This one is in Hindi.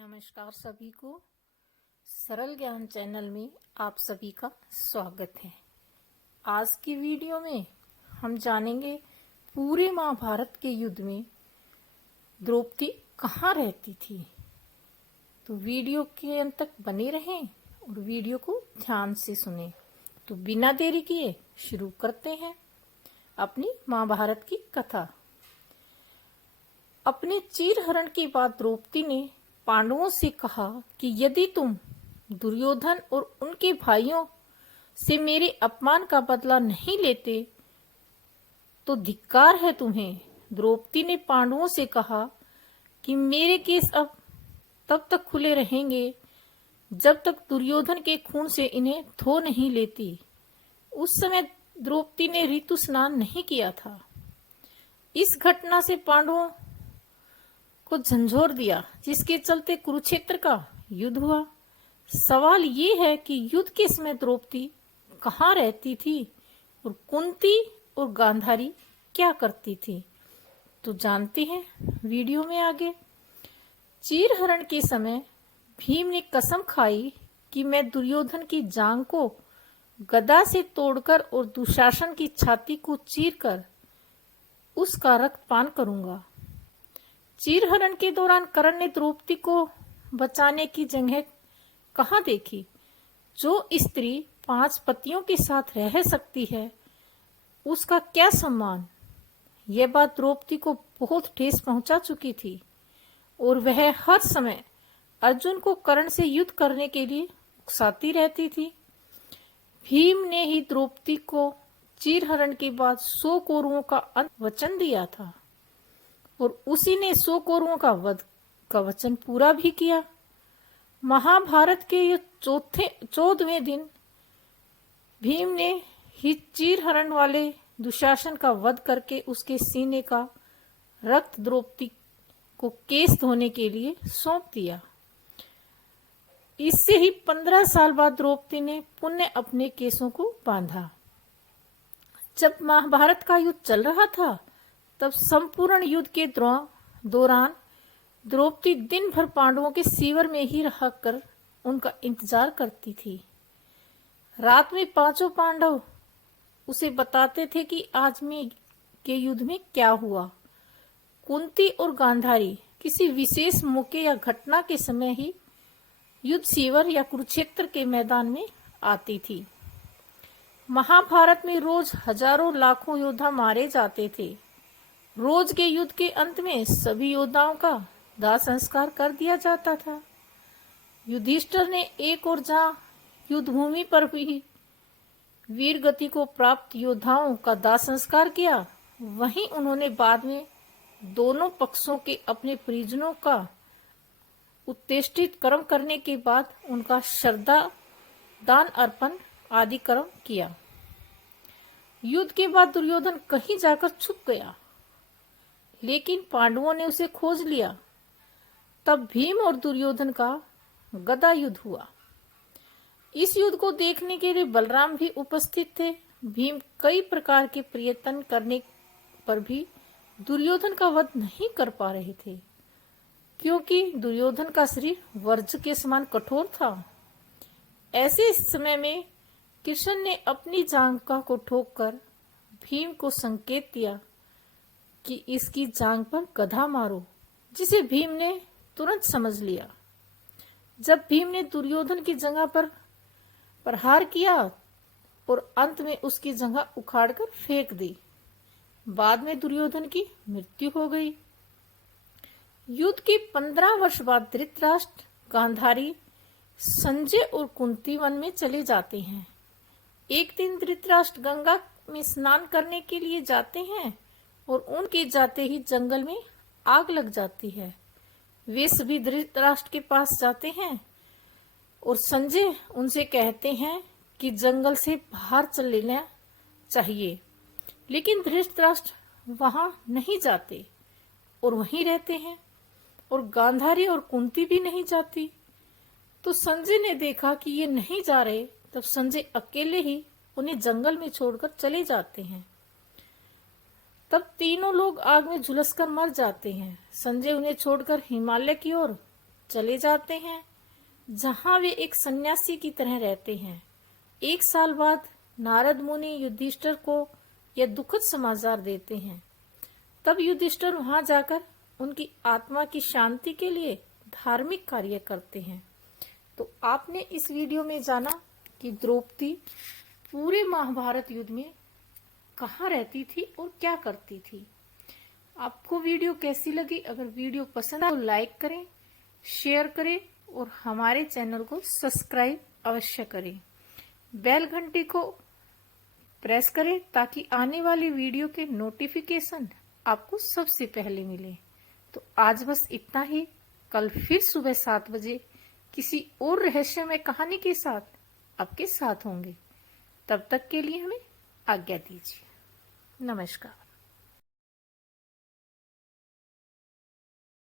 नमस्कार सभी को। सरल ज्ञान चैनल में आप सभी का स्वागत है। आज की वीडियो में हम जानेंगे पूरे महाभारत के युद्ध में द्रौपदी कहाँ रहती थी। तो वीडियो के अंत तक बने रहें और वीडियो को ध्यान से सुनें। तो बिना देरी किए शुरू करते हैं अपनी महाभारत की कथा। अपने चीरहरण के बाद द्रौपदी ने पांडवों से कहा कि यदि तुम दुर्योधन और उनके भाइयों से मेरे अपमान का बदला नहीं लेते तो धिक्कार है तुम्हें। द्रौपदी ने पांडवों से कहा कि मेरे केस अब तब तक खुले रहेंगे जब तक दुर्योधन के खून से इन्हें धो नहीं लेती। उस समय द्रौपदी ने ऋतु स्नान नहीं किया था। इस घटना से पांडवों को झंझोर दिया, जिसके चलते कुरुक्षेत्र का युद्ध हुआ। सवाल ये है कि युद्ध के समय द्रौपदी कहाँ रहती थी और कुंती और गांधारी क्या करती थी। तो जानते हैं वीडियो में आगे। चीरहरण के समय भीम ने कसम खाई कि मैं दुर्योधन की जांग को गदा से तोड़कर और दुशासन की छाती को चीरकर उसका रक्त पान करूंगा। चीरहरण के दौरान कर्ण ने द्रौपदी को बचाने की जगह कहाँ देखी। जो स्त्री 5 पतियों के साथ रह सकती है उसका क्या सम्मान। यह बात द्रौपदी को बहुत ठेस पहुंचा चुकी थी और वह हर समय अर्जुन को कर्ण से युद्ध करने के लिए उकसाती रहती थी। भीम ने ही द्रौपदी को चीरहरण के बाद 100 कौरवों का अंत वचन दिया था और उसी ने 100 कौरवों का वध का वचन पूरा भी किया। महाभारत के ये 14वें दिन भीम ने ही चीरहरण वाले दुशासन का वध करके उसके सीने का रक्त द्रौपदी को केस धोने के लिए सौंप दिया। इससे ही 15 साल बाद द्रौपदी ने पुनः अपने केसों को बांधा। जब महाभारत का युद्ध चल रहा था तब संपूर्ण युद्ध के दौरान द्रौपदी दिन भर पांडवों के शिविर में ही रहकर उनका इंतजार करती थी। रात में 5 पांडव उसे बताते थे कि आज में के युद्ध में क्या हुआ। कुंती और गांधारी किसी विशेष मौके या घटना के समय ही युद्ध शिविर या कुरुक्षेत्र के मैदान में आती थी। महाभारत में रोज हजारों लाखों योद्धा मारे जाते थे। रोज के युद्ध के अंत में सभी योद्धाओं का दाह संस्कार कर दिया जाता था। युधिष्ठिर ने एक और जहां युद्ध भूमि पर भी वीर गति को प्राप्त योद्धाओं का दाह संस्कार किया, वहीं उन्होंने बाद में दोनों पक्षों के अपने परिजनों का उत्तेष्टित कर्म करने के बाद उनका श्रद्धा दान अर्पण आदि कर्म किया। युद्ध के बाद दुर्योधन कहीं जाकर छुप गया, लेकिन पांडवों ने उसे खोज लिया। तब भीम और दुर्योधन का गदा युद्ध हुआ। इस युद्ध को देखने के लिए बलराम भी उपस्थित थे। भीम कई प्रकार के प्रयत्न करने पर भी दुर्योधन का वध नहीं कर पा रहे थे, क्योंकि दुर्योधन का शरीर वज्र के समान कठोर था। ऐसे समय में कृष्ण ने अपनी जांघ को ठोककर भीम को संकेत दिया कि इसकी जांघ पर गधा मारो, जिसे भीम ने तुरंत समझ लिया। जब भीम ने दुर्योधन की जगह पर प्रहार किया और अंत में उसकी जगह उखाड़कर फेंक दी। बाद में दुर्योधन की मृत्यु हो गई। युद्ध के 15 वर्ष बाद धृतराष्ट्र, गांधारी, संजय और कुंती वन में चले जाते हैं। एक दिन धृतराष्ट्र गंगा में स्नान करने के लिए जाते हैं और उनके जाते ही जंगल में आग लग जाती है। वे सभी धृतराष्ट्र के पास जाते हैं और संजय उनसे कहते हैं कि जंगल से बाहर चल लेना चाहिए, लेकिन धृतराष्ट्र वहां नहीं जाते और वहीं रहते हैं और गांधारी और कुंती भी नहीं जाती। तो संजय ने देखा कि ये नहीं जा रहे, तब संजय अकेले ही उन्हें जंगल में छोड़कर चले जाते हैं। तब तीनों लोग आग में झुलसकर मर जाते हैं। संजय उन्हें छोड़कर हिमालय की ओर चले जाते हैं, जहां वे एक सन्यासी की तरह रहते हैं। 1 साल बाद नारद मुनि युधिष्ठिर को यह दुखद समाचार देते हैं। तब युधिष्ठिर वहां जाकर उनकी आत्मा की शांति के लिए धार्मिक कार्य करते हैं। तो आपने इस वीडियो में जाना कि द्रौपदी पूरे महाभारत युद्ध में कहाँ रहती थी और क्या करती थी। आपको वीडियो कैसी लगी? अगर वीडियो पसंद आए तो लाइक करें, शेयर करें और हमारे चैनल को सब्सक्राइब अवश्य करें। बेल घंटी को प्रेस करें ताकि आने वाली वीडियो के नोटिफिकेशन आपको सबसे पहले मिले। तो आज बस इतना ही। कल फिर सुबह 7 बजे किसी और रहस्यमय कहानी के साथ आपके साथ होंगे। तब तक के लिए हमें आज्ञा दीजिए। नमस्कार।